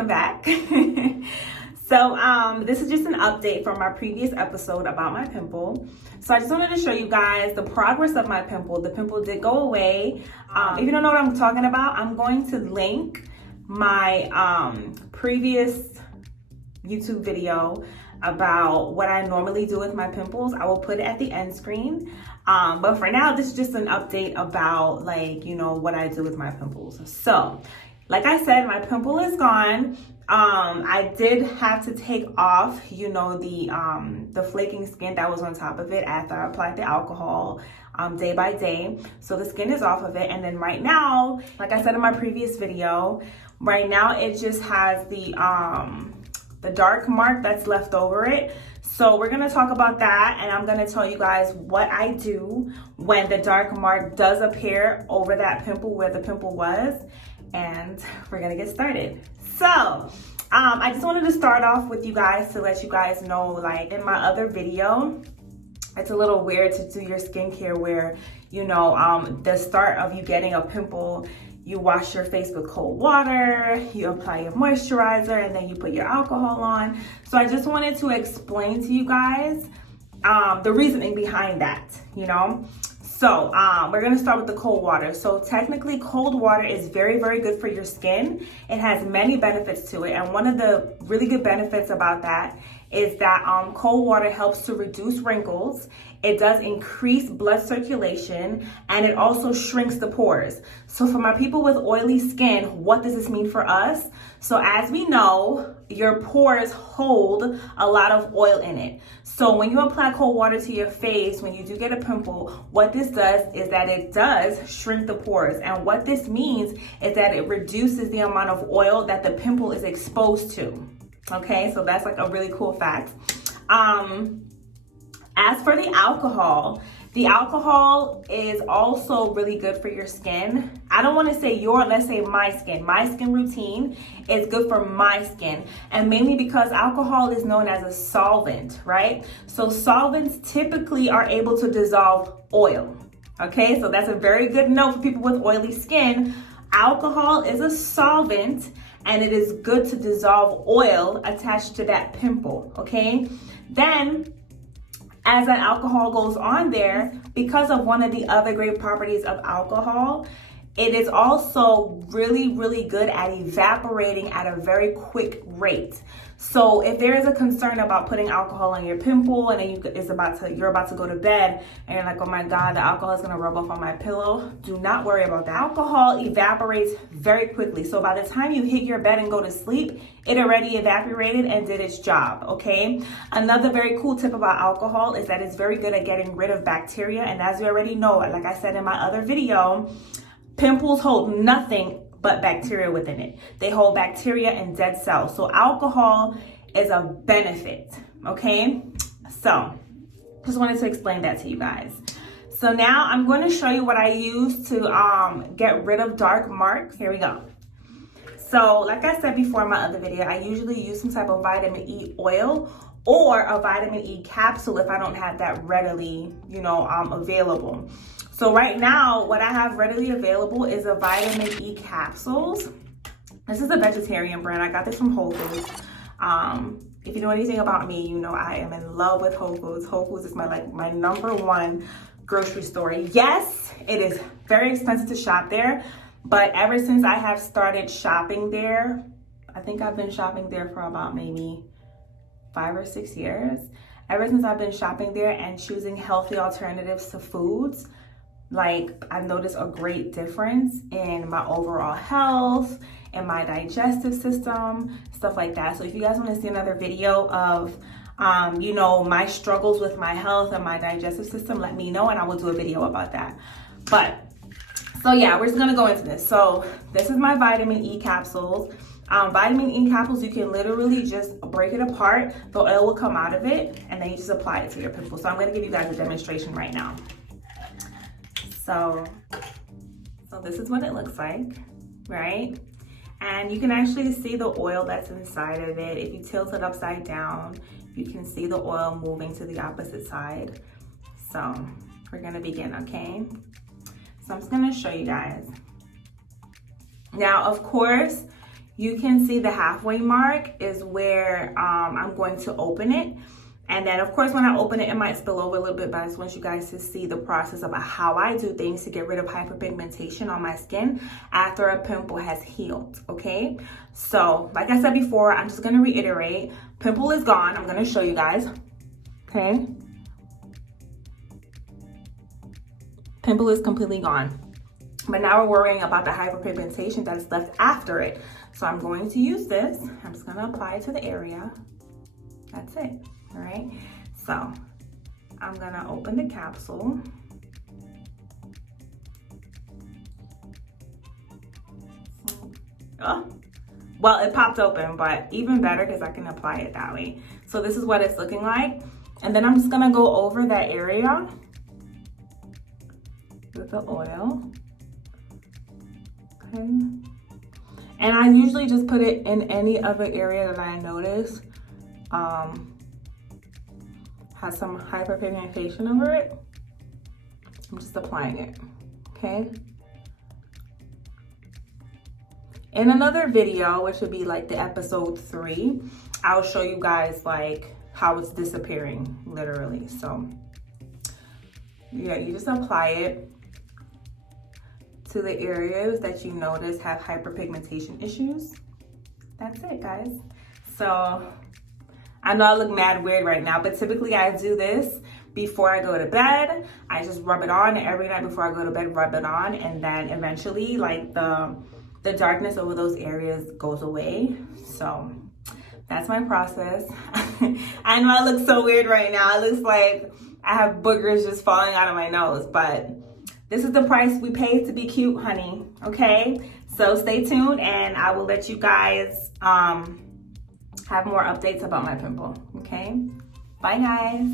welcome back. So this is just an update from my previous episode about my pimple. So I just wanted to show you guys the progress of my pimple. The pimple did go away. If you don't know what I'm talking about, I'm going to link my previous YouTube video about what I normally do with my pimples. I will put it at the end screen. But for now, this is just an update about what I do with my pimples. So like I said, my pimple is gone. I did have to take off, the flaking skin that was on top of it after I applied the alcohol day by day. So the skin is off of it. And then right now, like I said in my previous video, right now it just has the dark mark that's left over it. So we're gonna talk about that, and I'm gonna tell you guys what I do when the dark mark does appear over that pimple where the pimple was, and we're gonna get started. So I just wanted to start off with you guys to let you guys know, like in my other video, it's a little weird to do your skincare where, the start of you getting a pimple, you wash your face with cold water, you apply your moisturizer, and then you put your alcohol on. So I just wanted to explain to you guys the reasoning behind that, So we're gonna start with the cold water. So technically cold water is very, very good for your skin. It has many benefits to it. And one of the really good benefits about that is that cold water helps to reduce wrinkles. It does increase blood circulation, and it also shrinks the pores. So for my people with oily skin, what does this mean for us? So as we know, your pores hold a lot of oil in it. So when you apply cold water to your face, when you do get a pimple, what this does is that it does shrink the pores. And what this means is that it reduces the amount of oil that the pimple is exposed to. Okay, so that's like a really cool fact. As for the alcohol is also really good for your skin. I don't want to say let's say my skin. My skin routine is good for my skin. And mainly because alcohol is known as a solvent, right? So solvents typically are able to dissolve oil. Okay, so that's a very good note for people with oily skin. Alcohol is a solvent, and it is good to dissolve oil attached to that pimple, okay? Then, as that alcohol goes on there, because of one of the other great properties of alcohol, it is also really, really good at evaporating at a very quick rate. So if there is a concern about putting alcohol on your pimple and then you're about to go to bed and you're like, oh my God, the alcohol is gonna rub off on my pillow, do not worry about that. Alcohol evaporates very quickly. So by the time you hit your bed and go to sleep, it already evaporated and did its job, okay? Another very cool tip about alcohol is that it's very good at getting rid of bacteria. And as you already know, like I said in my other video, pimples hold nothing but bacteria within it. They hold bacteria and dead cells. So alcohol is a benefit, okay? So just wanted to explain that to you guys. So now I'm going to show you what I use to get rid of dark marks. Here we go. So like I said before in my other video, I usually use some type of vitamin E oil or a vitamin E capsule if I don't have that readily, available. So right now, what I have readily available is a vitamin E capsules. This is a vegetarian brand. I got this from Whole Foods. If you know anything about me, you know I am in love with Whole Foods. Whole Foods is my number one grocery store. Yes, it is very expensive to shop there, but ever since I have started shopping there, I think I've been shopping there for about maybe 5 or 6 years. Ever since I've been shopping there and choosing healthy alternatives to foods, I've noticed a great difference in my overall health and my digestive system, stuff like that. So if you guys want to see another video of, my struggles with my health and my digestive system, let me know and I will do a video about that. So yeah, we're just gonna go into this. So this is my vitamin E capsules. Vitamin E capsules, you can literally just break it apart. The oil will come out of it and then you just apply it to your pimples. So I'm gonna give you guys a demonstration right now. So this is what it looks like, right? And you can actually see the oil that's inside of it. If you tilt it upside down, you can see the oil moving to the opposite side. So we're gonna begin, okay? So I'm just gonna show you guys. Now, of course, you can see the halfway mark is where I'm going to open it. And then of course, when I open it, it might spill over a little bit, but I just want you guys to see the process of how I do things to get rid of hyperpigmentation on my skin after a pimple has healed, okay? So like I said before, I'm just gonna reiterate, pimple is gone. I'm gonna show you guys, okay? Pimple is completely gone. But now we're worrying about the hyperpigmentation that's left after it. So I'm going to use this. I'm just gonna apply it to the area. That's it. All right, so I'm gonna open the capsule. Oh, well, it popped open, but even better because I can apply it that way. So this is what it's looking like. And then I'm just gonna go over that area with the oil. Okay. And I usually just put it in any other area that I notice has some hyperpigmentation over it. I'm just applying it, okay? In another video, which would be like the episode 3, I'll show you guys like how it's disappearing, literally. So yeah, you just apply it to the areas that you notice have hyperpigmentation issues. That's it, guys. So I know I look mad weird right now, but typically I do this before I go to bed. I just rub it on every night before I go to bed, rub it on, and then eventually like the darkness over those areas goes away. So that's my process. I know I look so weird right now. It looks like I have boogers just falling out of my nose, but this is the price we pay to be cute, honey, okay? So stay tuned and I will let you guys have more updates about my pimple, okay? Bye, guys.